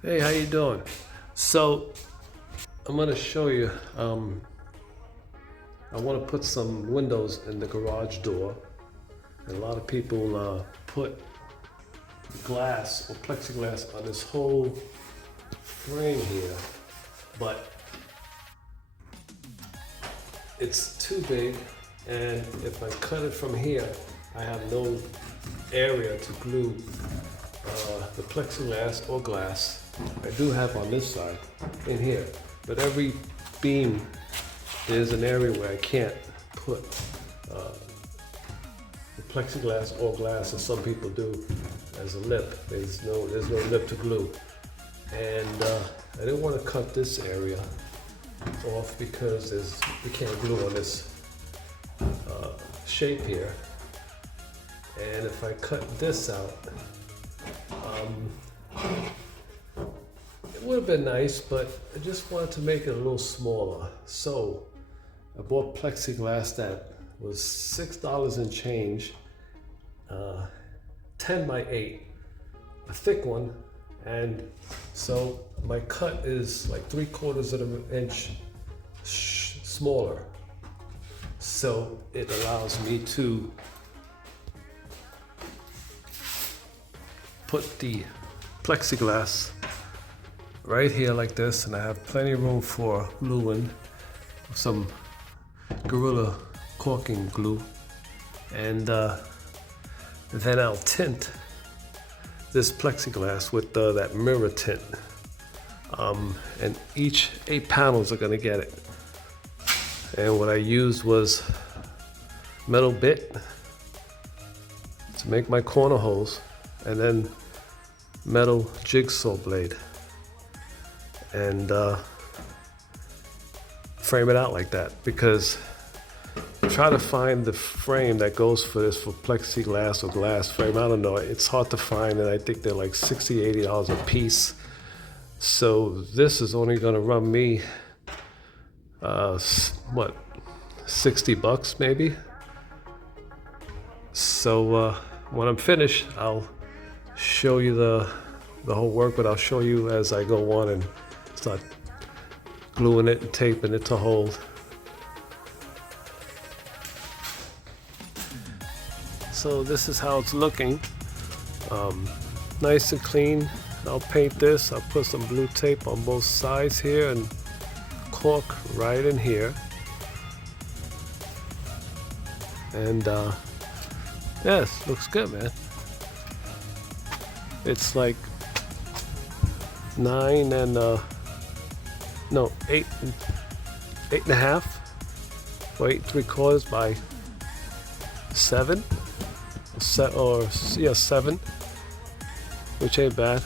Hey, how you doing? So I'm gonna show you. I want to put some windows in the garage door, and a lot of people put glass or plexiglass on this whole frame here, but it's too big, and if I cut it from here, I have no area to glue the plexiglass or glass. I do have on this side in here, but every beam there's an area where I can't put the plexiglass or glass, as some people do, as a lip. There's no lip to glue, and I didn't want to cut this area off because you can't glue on this shape here. And if I cut this out, it would have been nice, but I just wanted to make it a little smaller. So I bought plexiglass that was $6 and change, 10 by 8, a thick one. And so my cut is like 3/4 of an inch smaller. So it allows me to put the plexiglass right here like this, and I have plenty of room for gluing some Gorilla caulking glue, and then I'll tint this plexiglass with that mirror tint, and each 8 panels are gonna get it. And what I used was metal bit to make my corner holes, and then metal jigsaw blade, and frame it out like that, because try to find the frame that goes for this, for plexiglass or glass frame. I don't know, it's hard to find, and I think they're like $60, $80 a piece. So this is only gonna run me what, $60 maybe. So when I'm finished, I'll show you the whole work, but I'll show you as I go on and start gluing it and taping it to hold. So this is how it's looking, nice and clean. I'll paint this. I'll put some blue tape on both sides here and caulk right in here, and yes, looks good, man. It's like 9 and no, 8.5 or 8.75 by 7, or yeah, 7, which ain't bad.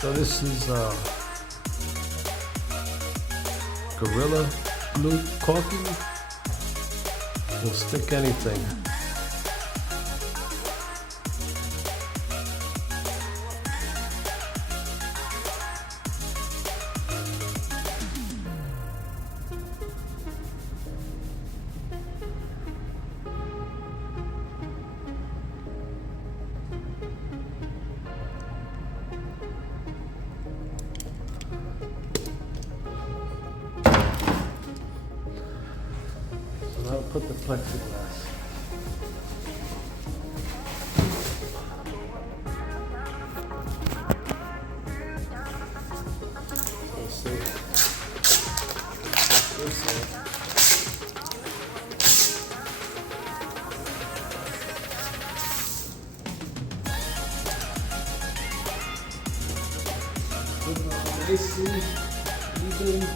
So this is Gorilla Glue caulking. Will stick anything. I'll put the plexiglass. Let's see. Take this off. Put it on nicely, even.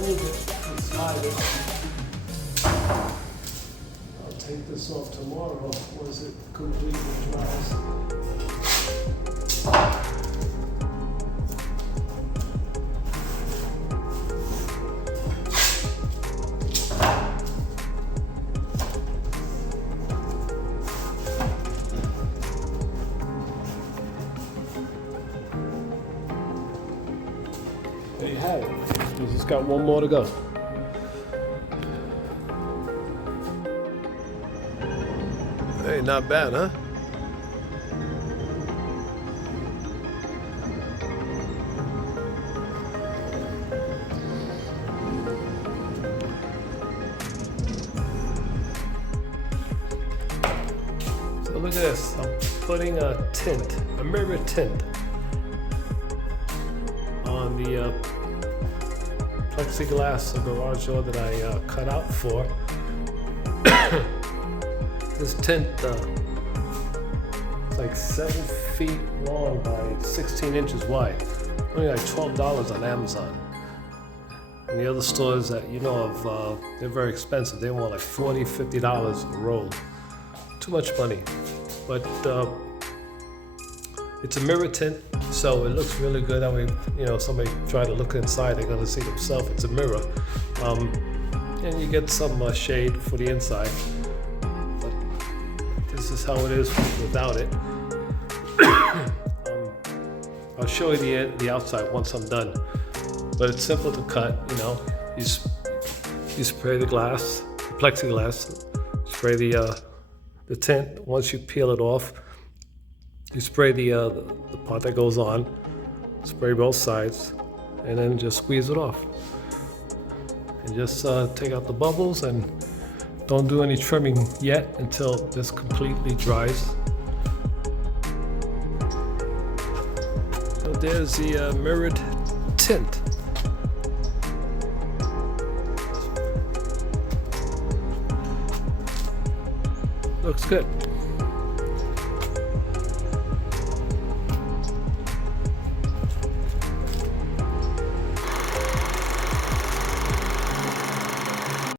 Hold it and slide it. I'll take this off tomorrow once it completely dries. There you have it. You just got one more to go. Hey, not bad, huh? So look at this. I'm putting a tint, a mirror tint, on the plexiglass garage door that I cut out for. This tint is like 7 feet long by 16 inches wide. Only like $12 on Amazon. And the other stores that you know of, they're very expensive. They want like $40, $50 a roll. Too much money. But it's a mirror tint, so it looks really good. That way, you know, somebody try to look inside, they're gonna see themselves. It's a mirror, and you get some shade for the inside. But this is how it is without it. I'll show you the outside once I'm done. But it's simple to cut. You know, you spray the glass, the plexiglass, spray the tint. Once you peel it off, you spray the part that goes on, spray both sides, and then just squeeze it off. And just take out the bubbles, and don't do any trimming yet until this completely dries. So there's the mirrored tint. Looks good.